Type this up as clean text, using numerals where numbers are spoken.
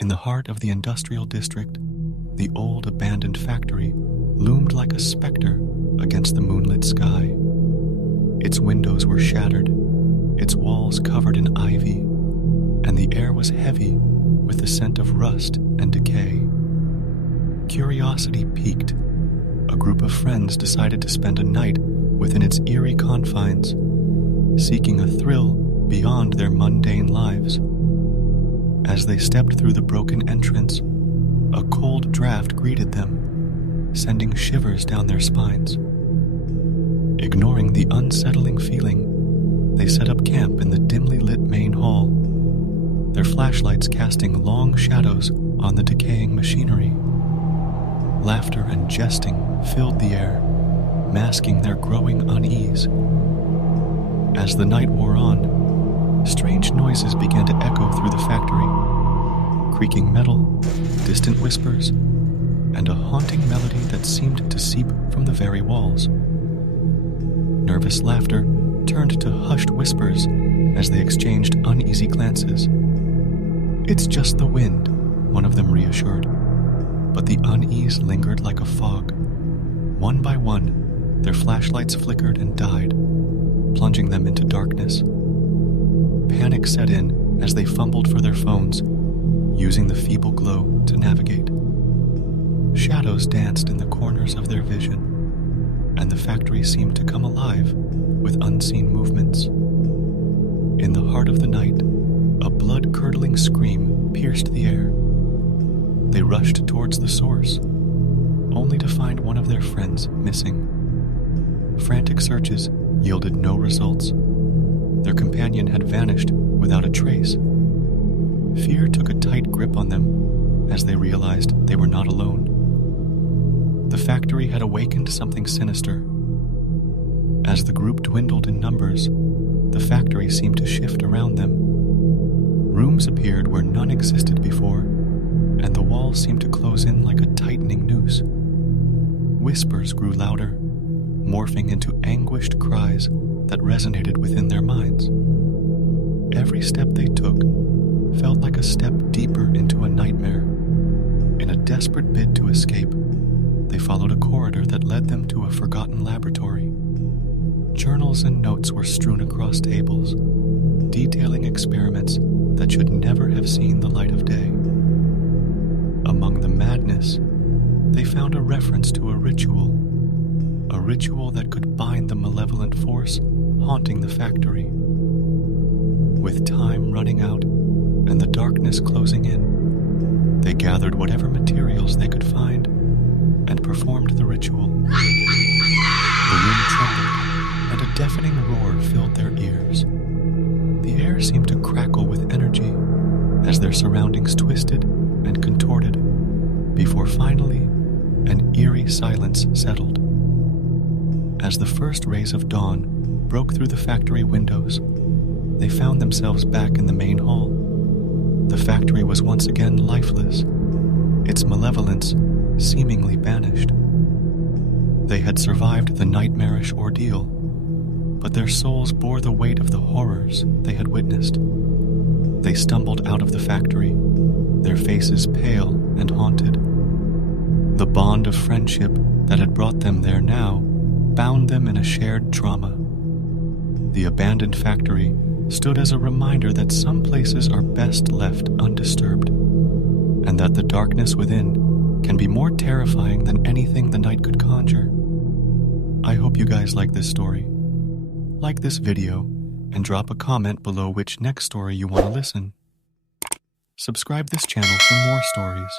In the heart of the industrial district, the old abandoned factory loomed like a specter against the moonlit sky. Its windows were shattered, its walls covered in ivy, and the air was heavy with the scent of rust and decay. Curiosity piqued. A group of friends decided to spend a night within its eerie confines, seeking a thrill beyond their mundane lives. As they stepped through the broken entrance, a cold draft greeted them, sending shivers down their spines. Ignoring the unsettling feeling, they set up camp in the dimly lit main hall, their flashlights casting long shadows on the decaying machinery. Laughter and jesting filled the air, masking their growing unease. As the night wore on, strange noises began to echo through the factory. Creaking metal, distant whispers, and a haunting melody that seemed to seep from the very walls. Nervous laughter turned to hushed whispers as they exchanged uneasy glances. "It's just the wind," one of them reassured, but the unease lingered like a fog. One by one, their flashlights flickered and died, plunging them into darkness. Panic set in as they fumbled for their phones, using the feeble glow to navigate. Shadows danced in the corners of their vision, and the factory seemed to come alive with unseen movements. In the heart of the night, a blood-curdling scream pierced the air. They rushed towards the source, only to find one of their friends missing. Frantic searches yielded no results. Their companion had vanished without a trace. Fear took a tight grip on them as they realized they were not alone. The factory had awakened something sinister. As the group dwindled in numbers, the factory seemed to shift around them. Rooms appeared where none existed before, and the walls seemed to close in like a tightening noose. Whispers grew louder, morphing into anguished cries that resonated within their minds. Every step they took felt like a step deeper into a nightmare. In a desperate bid to escape, they followed a corridor that led them to a forgotten laboratory. Journals and notes were strewn across tables, detailing experiments that should never have seen the light of day. Among the madness, they found a reference to a ritual that could bind the malevolent force haunting the factory. With time running out and the darkness closing in, they gathered whatever materials they could find and performed the ritual. The room trembled, and a deafening roar filled their ears. The air seemed to crackle with energy as their surroundings twisted and contorted, before finally an eerie silence settled. As the first rays of dawn broke through the factory windows, they found themselves back in the main hall. The factory was once again lifeless, its malevolence seemingly banished. They had survived the nightmarish ordeal, but their souls bore the weight of the horrors they had witnessed. They stumbled out of the factory, their faces pale and haunted. The bond of friendship that had brought them there now bound them in a shared trauma. The abandoned factory stood as a reminder that some places are best left undisturbed, and that the darkness within can be more terrifying than anything the night could conjure. I hope you guys like this story. Like this video, and drop a comment below which next story you want to listen. Subscribe this channel for more stories.